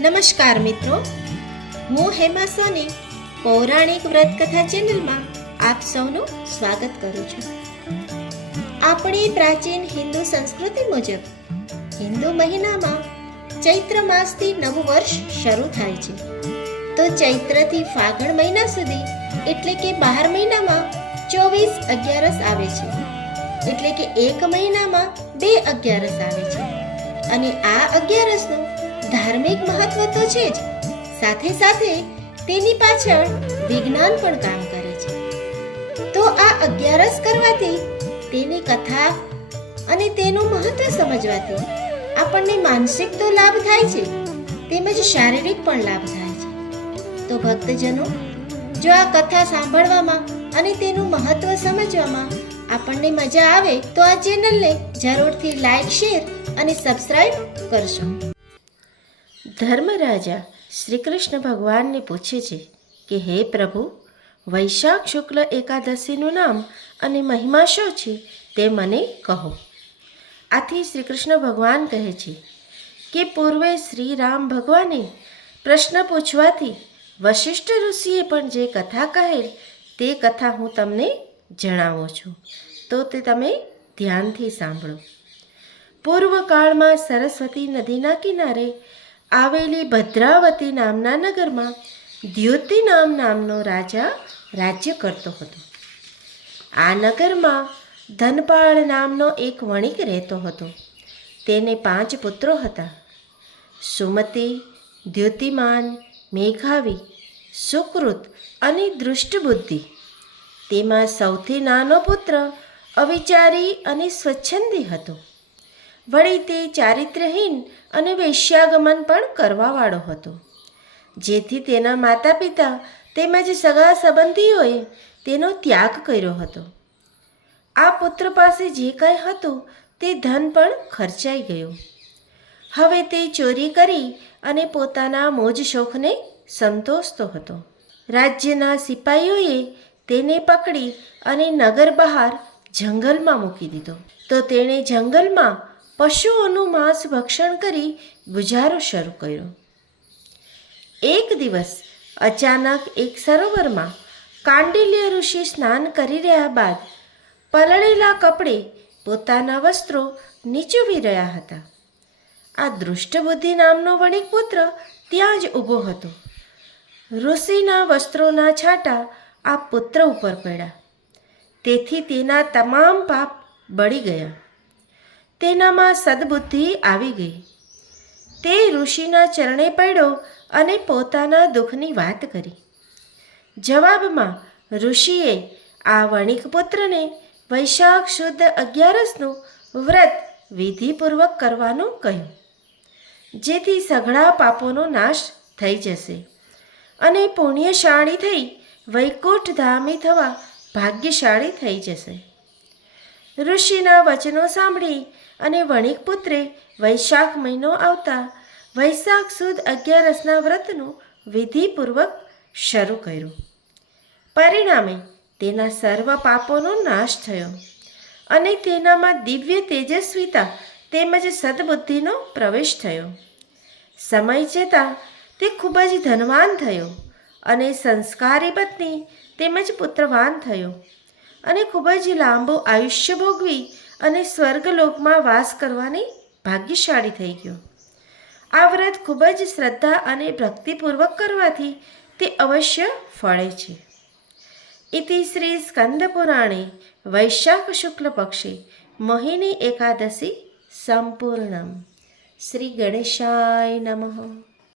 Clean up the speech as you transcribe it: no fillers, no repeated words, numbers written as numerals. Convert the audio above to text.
નમસ્કાર મિત્રો, હું હેમા સોની પૌરાણિક વ્રત કથા ચેનલમાં આપ સૌનું સ્વાગત કરું છું. આપણી પ્રાચીન હિન્દુ સંસ્કૃતિ મુજબ હિન્દુ મહિનામાં ચૈત્ર માસથી નવું વર્ષ શરૂ થાય છે. તો ચૈત્રથી ફાગણ મહિના સુધી એટલે કે 12 મહિનામાં 24 અગિયારસ આવે છે. એટલે કે એક મહિનામાં 2 અગિયારસ આવે છે. અને આ અગિયારસનું ધાર્મિક મહત્વ તો છે જ, સાથે સાથે તેની પાછળ વિજ્ઞાન પણ કામ કરે છે. તો આ અગિયારસ કરવાથી, તેની કથા અને તેનું મહત્વ સમજવાથી આપણને માનસિક તો લાભ થાય છે, તેમજ શારીરિક પણ લાભ થાય છે. તો ભક્તજનો, જો આ કથા સાંભળવામાં અને તેનું મહત્વ સમજવામાં આપણને મજા આવે તો આ ચેનલને જરૂરથી લાઈક, શેર અને સબસ્ક્રાઇબ કરશો. ધર્મરાજા શ્રી કૃષ્ણ ભગવાનને પૂછે છે કે હે પ્રભુ, વૈશાખ શુક્લ એકાદશીનું નામ અને મહિમા શું છે તે મને કહો. આથી શ્રી કૃષ્ણ ભગવાન કહે છે કે પૂર્વે શ્રી રામ ભગવાને પ્રશ્ન પૂછવાથી વશિષ્ઠ ઋષિએ પણ જે કથા કહેલ તે કથા હું તમને જણાવું છું, તો તે તમે ધ્યાનથી સાંભળો. પૂર્વકાળમાં સરસ્વતી નદીના કિનારે આવેલી ભદ્રાવતી નામના નગરમાં દ્યુતિ નામનો રાજા રાજ્ય કરતો હતો. આ નગરમાં ધનપાળ નામનો એક વણિક રહેતો હતો. તેને 5 પુત્રો હતા: સુમતિ, દ્યુતિમાન, મેઘાવી, સુકૃત અને દૃષ્ટબુદ્ધિ. તેમાં સૌથી નાનો પુત્ર અવિચારી અને સ્વચ્છંદી હતો. વળી તે ચારિત્ર્યહીન અને વૈશ્યાગમન પણ કરવાવાળો હતો, જેથી તેના માતા પિતા તેમજ સગા સંબંધીઓએ તેનો ત્યાગ કર્યો હતો. આ પુત્ર પાસે જે કંઈ હતું તે ધન પણ ખર્ચાઈ ગયું. હવે તે ચોરી કરી અને પોતાના મોજ શોખને સંતોષતો હતો. રાજ્યના સિપાહીઓએ તેને પકડી અને નગર બહાર જંગલમાં મૂકી દીધો. તો તેણે જંગલમાં પશુઓનું માંસ ભક્ષણ કરી ગુજારો શરૂ કર્યો. એક દિવસ અચાનક એક સરોવરમાં કાંડિલ્ય ઋષિ સ્નાન કરી રહ્યા બાદ પલળેલા કપડે પોતાના વસ્ત્રો નીચોવી રહ્યા હતા. આ દૃષ્ટબુદ્ધિ નામનો વણિક પુત્ર ત્યાં જ ઊભો હતો. ઋષિના વસ્ત્રોના છાંટા આ પુત્ર ઉપર પડ્યા, તેથી તેના તમામ પાપ બળી ગયા. તેનામાં સદબુદ્ધિ આવી ગઈ. તે ઋષિના ચરણે પડ્યો અને પોતાના દુઃખની વાત કરી. જવાબમાં ઋષિએ આ વણિક પુત્રને વૈશાખ શુદ્ધ અગિયારસનું વ્રત વિધિપૂર્વક કરવાનું કહ્યું, જેથી સઘળા પાપોનો નાશ થઈ જશે અને પુણ્યશાળી થઈ વૈકુંઠ ધામી થવા ભાગ્યશાળી થઈ જશે. ઋષિના વચનો સાંભળી અને વણિક પુત્રે વૈશાખ મહિનો આવતા વૈશાખ સુદ અગિયારસના વ્રતનું વિધિપૂર્વક શરૂ કર્યું. પરિણામે તેના સર્વ પાપોનો નાશ થયો અને તેનામાં દિવ્ય તેજસ્વીતા તેમજ સદબુદ્ધિનો પ્રવેશ થયો. સમય જતાં તે ખૂબ જ ધનવાન થયો અને સંસ્કારી પત્ની તેમજ પુત્રવાન થયો અને ખૂબ જ લાંબુ આયુષ્ય ભોગવી અને સ્વર્ગલોકમાં વાસ કરવાની ભાગ્યશાળી થઈ ગયો. આ વ્રત ખૂબ જ શ્રદ્ધા અને ભક્તિપૂર્વક કરવાથી તે અવશ્ય ફળે છે. ઇતિ શ્રી સ્કંદ પુરાણે વૈશાખ શુક્લ પક્ષે મોહિની એકાદશી સંપૂર્ણમ. શ્રી ગણેશાય નમઃ.